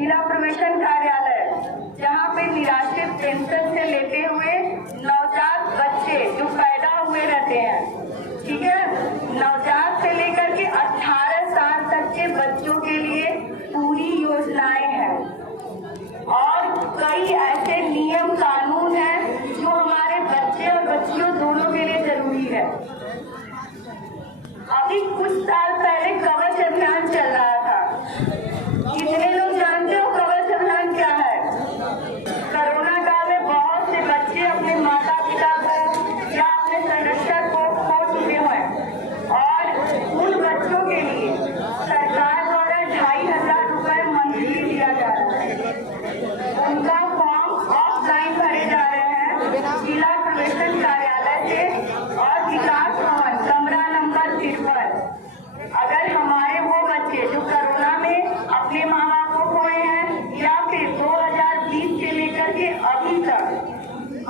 जिला प्रवेशन कार्यालय, जहाँ पे निराश्रित पेंशन से लेते हुए नवजात बच्चे जो पैदा हुए रहते हैं, ठीक है, नवजात से लेकर के 18 साल तक के बच्चों के लिए पूरी योजनाएं हैं और कई ऐसे नियम कानून हैं जो हमारे बच्चे और बच्चियों दोनों के लिए जरूरी है। अभी कुछ साल पहले कवच अभियान चल रहा था। कितने लोग जानते हो कवच अभियान क्या है? कोरोना काल में बहुत से बच्चे अपने माता पिता को या अपने संरक्षक को खो चुके हैं और उन बच्चों के लिए सरकार द्वारा 2500 रुपए मंथली दिया जा रहा है। उनका फॉर्म ऑफलाइन भरे जा रहे हैं जिला प्रवेशन कार्यालय से और विकास भवन कमरा नंबर 53। अगर हमारे वो बच्चे जो कोरोना में अपने माँ बाप को खोए हैं या फिर 2020 से लेकर के अभी तक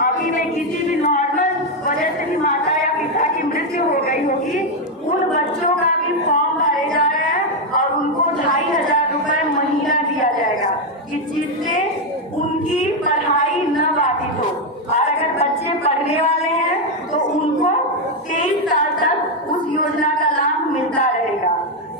अभी में किसी भी नॉर्मल वजह से भी माता या पिता की मृत्यु हो गई होगी, उन बच्चों का भी फॉर्म भरे जा रहे हैं और उनको 2500 रुपए महीना दिया जाएगा, जिससे उनकी पढ़ाई न बाधित हो। और अगर बच्चे पढ़ने वाले हैं तो उनको 23 साल तक उस योजना का लाभ मिलता रहेगा।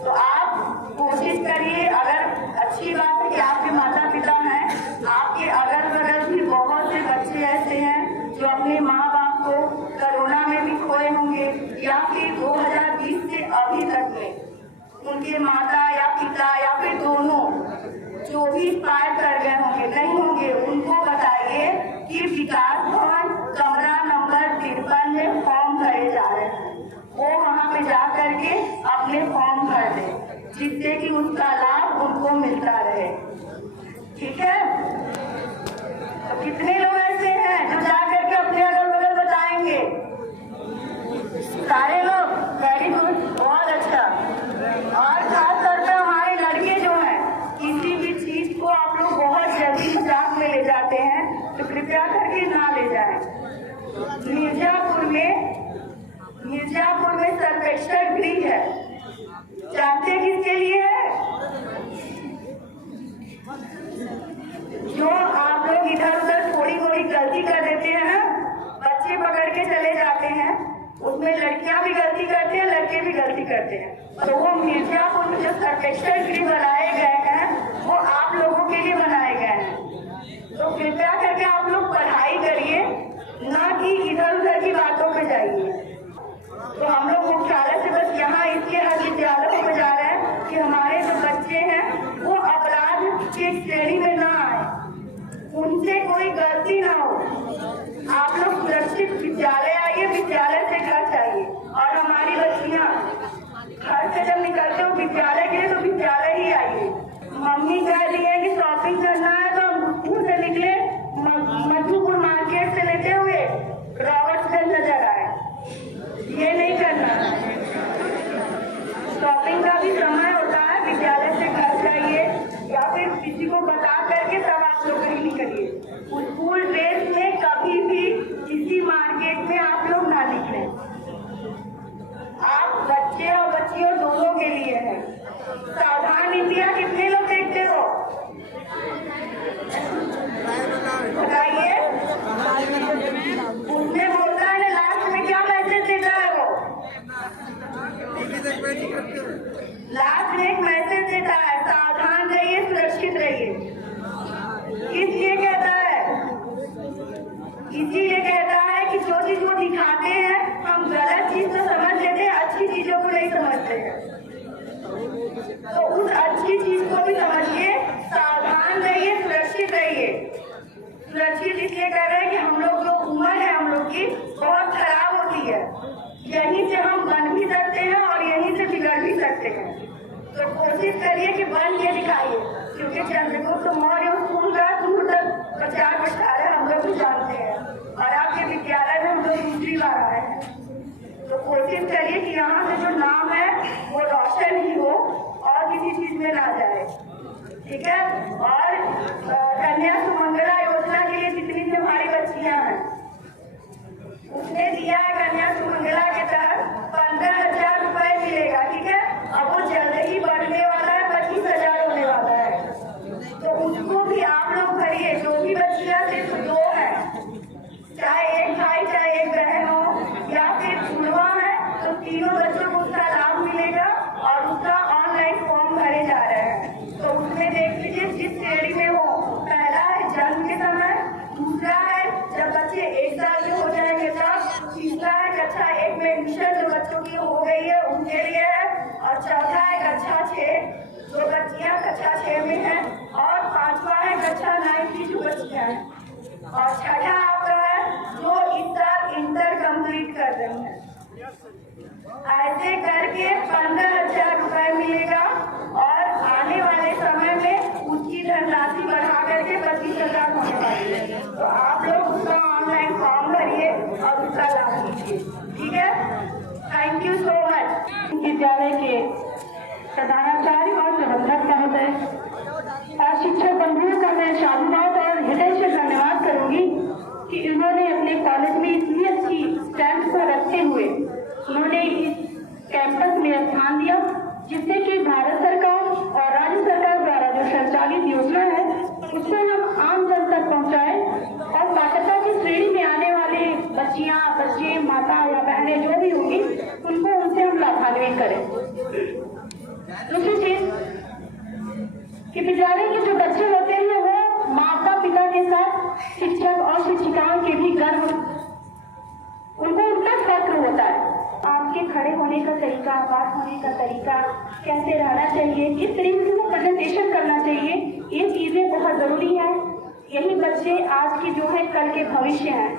तो आप कोशिश करिए, अगर अच्छी बात है कि आपके माता पिता हैं, आपके अगल बगल भी बहुत से बच्चे ऐसे हैं जो अपने माँ बाप को कोरोना में भी खोए होंगे या फिर 2020 से अभी तक में उनके माता या पिता या फिर दोनों जो भी एक्सपायर कर गए होंगे, नहीं होंगे, उनको बताइए कि विकास भवन कमरा नंबर 53 में फॉर्म भरे जा रहे हैं। वो वहाँ पे जा करके अपने फॉर्म भर दें, जिससे कि उसका लाभ उनको मिलता रहे। ठीक है, तो कितने लोग ऐसे हैं जो जा करके अपने अगल बगल बताएंगे? सारे लोग? वेरी गुड, बहुत अच्छा। और खास तौर पर हमारे लड़के जो हैं, किसी भी चीज को आप लोग बहुत जल्दी मजाक में ले जाते हैं, तो कृपया करके ना ले जाएं। मिर्जापुर में सर्वेक्षण गृह है, जानते हैं किसके लिए है? जो आप लोग इधर उधर थोड़ी थोड़ी गलती कर देते हैं ना, बच्चे पकड़ के चले जाते हैं, उसमें लड़कियां भी गलती करते हैं, लड़के भी गलती करते हैं। तो वो मिर्जापुर में जो सर्वेक्षण गृह बनाए गए हैं वो आप लोगों के लिए बनाए गए हैं। तो कृपया करके आप लोग पढ़ाई करिए, ना कि इधर उधर की बातों पे जाइए। तो हम लोग मुख्यालय से बस यहाँ इसलिए हर विद्यालयों में जा रहे हैं कि हमारे जो बच्चे हैं वो अपराध की श्रेणी में ना आए, उनसे कोई गलती ना हो। आप लोग सुरक्षित विद्यालय आइए, विद्यालय से घर जाइए। और हमारी बच्चियाँ घर से जब निकलते हो विद्यालय के लिए, तो विद्यालय ही आइए। मम्मी कह रही है कि शॉपिंग करना है तो स्कूल से निकले मधुपुर मार्केट से लेते हुए रॉबर्ट्सगंज नजर आए, ये नहीं करना। शॉपिंग का भी समय होता है, विद्यालय से घर जाइए या फिर किसी को बता करके तब आप लोग कहीं निकलिए। स्कूल ड्रेस में कभी भी किसी मार्केट में आप लोग ना निकले। आप बच्चे और बच्चियों दोनों के लिए है। सावधान इंडिया कितने लोग देखते हो? बताइए। उसमें बोलता है लास्ट में क्या मैसेज देता है वो? लास्ट में एक मैसेज देता है, सावधान रहिए, सुरक्षित रहिए। किस लिए कहता है? इसीलिए कहता है कि जो चीज वो दिखाते हैं हम गलत चीज तो समझ लेते हैं, अच्छी चीजों को नहीं समझते हैं। तो उस अच्छी चीज को भी समझिए, सावधान रहिए, सुरक्षित रहिए। सुरक्षित इसलिए कर रहे हैं कि हम लोग जो उम्र है हम लोग की बहुत खराब होती है, यहीं से हम बन भी सकते हैं और यहीं से बिगड़ भी सकते हैं। तो कोशिश करिए कि बन के दिखाइए, क्योंकि चंद्रगुप्त मौर्य स्कूल का दूर तक प्रचार प्रसार है, हम लोग भी जानते हैं, और आपके विद्यालय में हम लोग दूसरी बार आए हैं। तो कोशिश करिए कि यहाँ से जो नाम है वो रोशन ही हो और किसी चीज में ना जाए। ठीक है, और कन्या सुमंगला योजना के लिए जितनी भी हमारी बच्चियां हैं उसने दिया है, कन्या सुमंगला के तहत 15,000 रुपए मिलेगा। ठीक है, अब वो जल्द ही बढ़ने वाला है, 25,000 होने वाला है। तो जो भी बच्चियां सिर्फ 2 हैं, चाहे एक भाई चाहे एक बहन हो या फिर जुड़वा है, तो तीनों बच्चों को उसका लाभ मिलेगा और उसका ऑनलाइन फॉर्म भरे जा रहे हैं। तो उसमें देख लीजिए जिस श्रेणी में हो, पहला है जन्म के समय, दूसरा है जब बच्चे 1 साल के हो जाएंगे तब, तीसरा है कक्षा 1 में एडमिशन जो बच्चों की हो गई है उनके लिए है, और चौथा है कक्षा 6 जो बच्चियां कक्षा 6 में हैं, और 5वां है कक्षा 9 की जो बच्चियां हैं, और छठा आपका है जो इस साल इंटर कंप्लीट कर रही हैं। ऐसे करके 15,000 रुपए मिलेगा और आने वाले समय में उसकी धनराशि बढ़ा करके 25,000 होने वाली है। तो आप लोग उसका ऑनलाइन फॉर्म भरिए और उसका लाभ लीजिए, ठीक है। Thank you so much. विद्यालय के प्रधानाचार्य और प्रबंधक महोदय और शिक्षक बंधुओं का मैं साधुवाद और हृदय से धन्यवाद करूंगी कि इन्होंने अपने कॉलेज में इतनी अच्छी स्टैंड को रखते हुए उन्होंने इस कैंपस में स्थान दिया, जिससे कि भारत सरकार और राज्य सरकार द्वारा जो संचालित योजना है उसको हम आम जन तक पहुंचाए और पात्रता की श्रेणी में आने वाले बच्चियां, बच्चे, माता या बहनें जो भी होंगी उनको उनसे हम लाभान्वित करें। दूसरी चीज कि विद्यालय के जो बच्चे होते हैं वो माता पिता के साथ शिक्षक और शिक्षिकाओं के भी गर्व, उनको उनका फक्र होता है। आपके खड़े होने का तरीका, बात होने का तरीका, कैसे रहना चाहिए, किस तरीके से वो प्रेजेंटेशन करना चाहिए, ये चीजें बहुत जरूरी है। यही बच्चे आज की जो है कल के भविष्य हैं।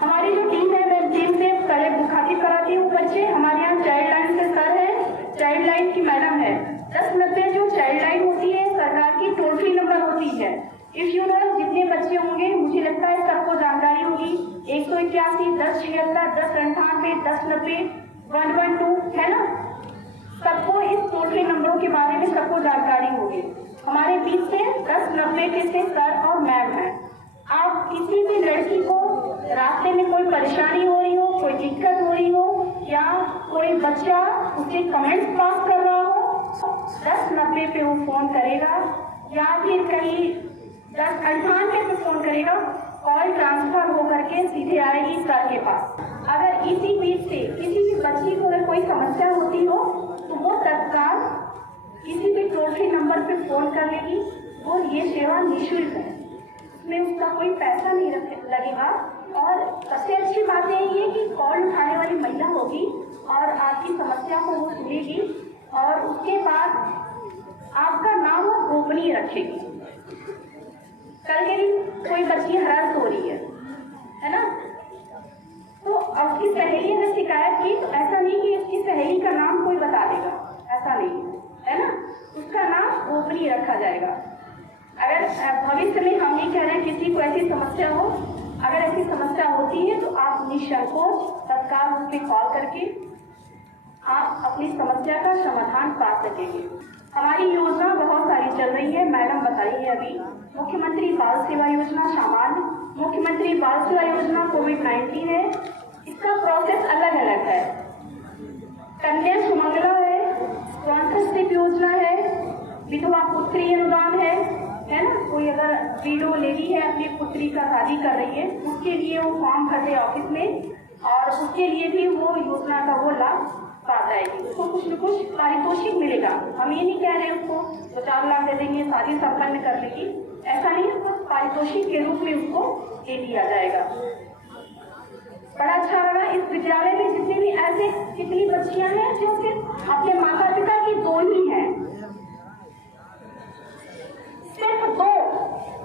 हमारी जो टीम है मैं टीम से पहले मुखातिब कराती हूँ बच्चे। हमारे यहाँ चाइल्ड लाइन से सर है, चाइल्ड लाइन की मैडम है। 1090 जो चाइल्ड लाइन होती है सरकार की टोल फ्री नंबर होती है। इफ यू नो जितने बच्चे होंगे मुझे लगता है सबको जानकारी होगी। 181, 1076, 1098, 1090, 112 है ना, सबको इस टोल फ्री नंबरों के बारे में सबको जानकारी होगी। हमारे बीच से 1090 के से सर और मैम है। आप किसी भी लड़की को रास्ते में कोई परेशानी हो रही हो, कोई दिक्कत हो रही हो या कोई बच्चा उसके कमेंट्स पास कर रहा हो, 1090 पे वो फोन करेगा या फिर कहीं 1098 पे फोन करेगा, कॉल ट्रांसफर होकर के सीधे आएगी सर के पास। अगर इसी बीच से किसी भी बच्ची को अगर कोई समस्या होती हो तो वो तत्काल किसी भी टोल फ्री नंबर पे फोन कर लेगी और ये सेवा निःशुल्क है, इसमें उसका कोई पैसा नहीं लगेगा। और सबसे अच्छी बात ये कि कॉल उठाने वाली महिला होगी और आपकी समस्या को वो सुनेगी और उसके बाद आपका नाम वो गोपनीय रखेगी। कल के दिन कोई बच्ची हरास हो रही है ना, तो उसकी सहेली ने शिकायत की तो ऐसा नहीं कि उसकी सहेली का नाम कोई बता देगा, ऐसा नहीं है ना, उसका नाम गोपनीय रखा जाएगा। अगर भविष्य में हम नहीं कह रहे हैं किसी को ऐसी समस्या हो, अगर ऐसी समस्या होती है तो आप निसंकोच तत्काल उस पर कॉल करके आप अपनी समस्या का समाधान पा सकेंगे। हमारी योजना बहुत सारी चल रही है, मैडम बताइए अभी। मुख्यमंत्री बाल सेवा योजना सामान्य, मुख्यमंत्री बाल सेवा योजना कोविड-19 है, इसका प्रोसेस अलग अलग है। कन्या सुमंगला है, स्पॉन्सरशिप योजना है, विधवा पुत्री अनुदान है ना, कोई अगर वीडो लेडी है अपनी पुत्री का शादी कर रही है उसके लिए वो फॉर्म भरते ऑफिस में और उसके लिए भी वो योजना का वो लाभ पा जाएगी, उसको कुछ न कुछ पारितोषिक मिलेगा। हम ये नहीं कह रहे उसको तो 4 लाख दे देंगे शादी संपन्न कर लेगी, ऐसा नहीं, उसको पारितोषिक के रूप में उसको दे दिया जाएगा। बड़ा अच्छा लगा इस विद्यालय में जितनी भी ऐसे कितनी बच्चियां हैं जो सिर्फ अपने माता पिता की 2 ही हैं, सिर्फ 2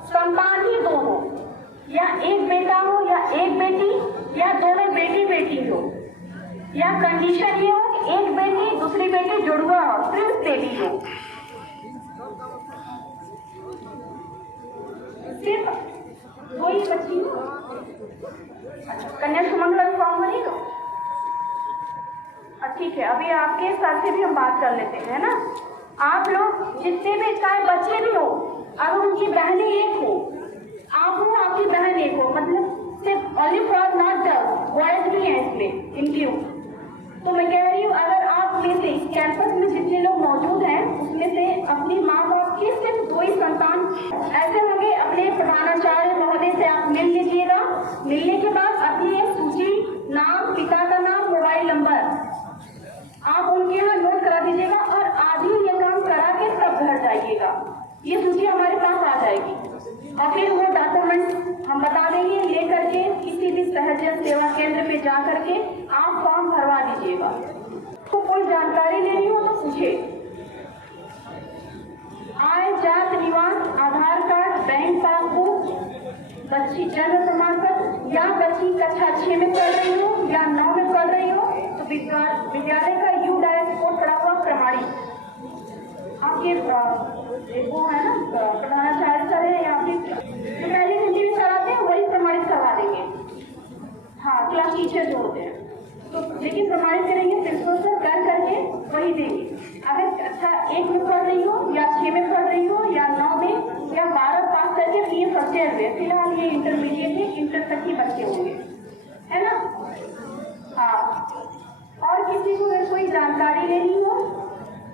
संतान ही 2 हो, या एक बेटा हो या एक बेटी या दोनों बेटी बेटी हो, या कंडीशन ये हो कि एक बेटी दूसरी बेटी जुड़वा हो, ट्विंस बेबी हो, सिर्फ 2 ही बच्ची हो। कन्या सुमंगला फॉर्म भरेगा, ठीक है। अभी आपके साथ से भी हम बात कर लेते हैं ना। आप लोग जितने भी चाहे बच्चे भी हो, अगर उनकी बहनें एक हो, आप हो आपकी बहन एक हो, मतलब सिर्फ ओनली फॉर नॉट बॉयज भी हैं इसमें इंक्लूड, तो मैं कह रही हूँ, अगर आप में से इस कैंपस में जितने लोग मौजूद हैं उसमें से अपनी माँ बाप के सिर्फ 2 ही संतान ऐसे होंगे, अपने प्रधानाचार्य महोदय से आप मिल लीजिएगा। मिलने के बाद अपनी एक सूची, नाम, पिता का नाम, मोबाइल नंबर आप उनके यहाँ नोट करा दीजिएगा और आज ही ये काम करा के तब घर जाइएगा। ये सूची हमारे पास आ जाएगी और फिर वो डॉक्यूमेंट हम बता देंगे, ले करके किसी भी सहज सेवा केंद्र में जा करके आप फॉर्म भरवा दीजिएगा। तो कोई जानकारी लेनी हो तो पूछे। आय, जात, निवास, आधार कार्ड, बैंक पासबुक, बच्ची जन्म प्रमाण पत्र या बच्ची कक्षा 6 में पढ़ रही हो या 9 में पढ़ रही हो तो विद्यालय का यू डायस कोड पड़ा हुआ प्रमाणित आपके वो है ना, प्रधानाचार्य सर है या फिर जो पहले हिंदी में कराते हैं वही प्रमाणित करवा देंगे। हाँ, क्लास टीचर जो होते हैं तो लेकिन प्रमाणित करेंगे, प्रिंसिपल सर कर करके वही देंगे। अगर कक्षा 1 में पढ़ रही हो या 6 में पढ़ रही हो या 9 में या 12 पास करके ये फर्स्ट ईयर में, फिलहाल ये इंटरमीडिएट है, इंटर तक ही बच्चे होंगे, है ना। हाँ, और किसी को अगर कोई जानकारी लेनी हो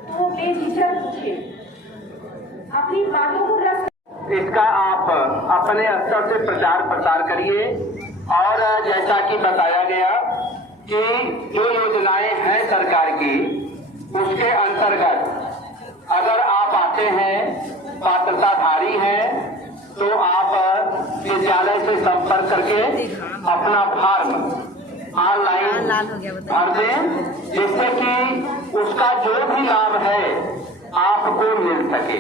तो बेझिझक पूछे, अपनी बातों को रख। इसका आप अपने स्तर से प्रचार प्रसार करिए और जैसा कि बताया गया कि जो योजनाएं हैं सरकार की उसके अंतर्गत अगर आप आते हैं, पात्रताधारी हैं तो आप विद्यालय से संपर्क करके अपना फॉर्म ऑनलाइन भर दें, जिससे कि उसका जो भी लाभ है आपको मिल सके।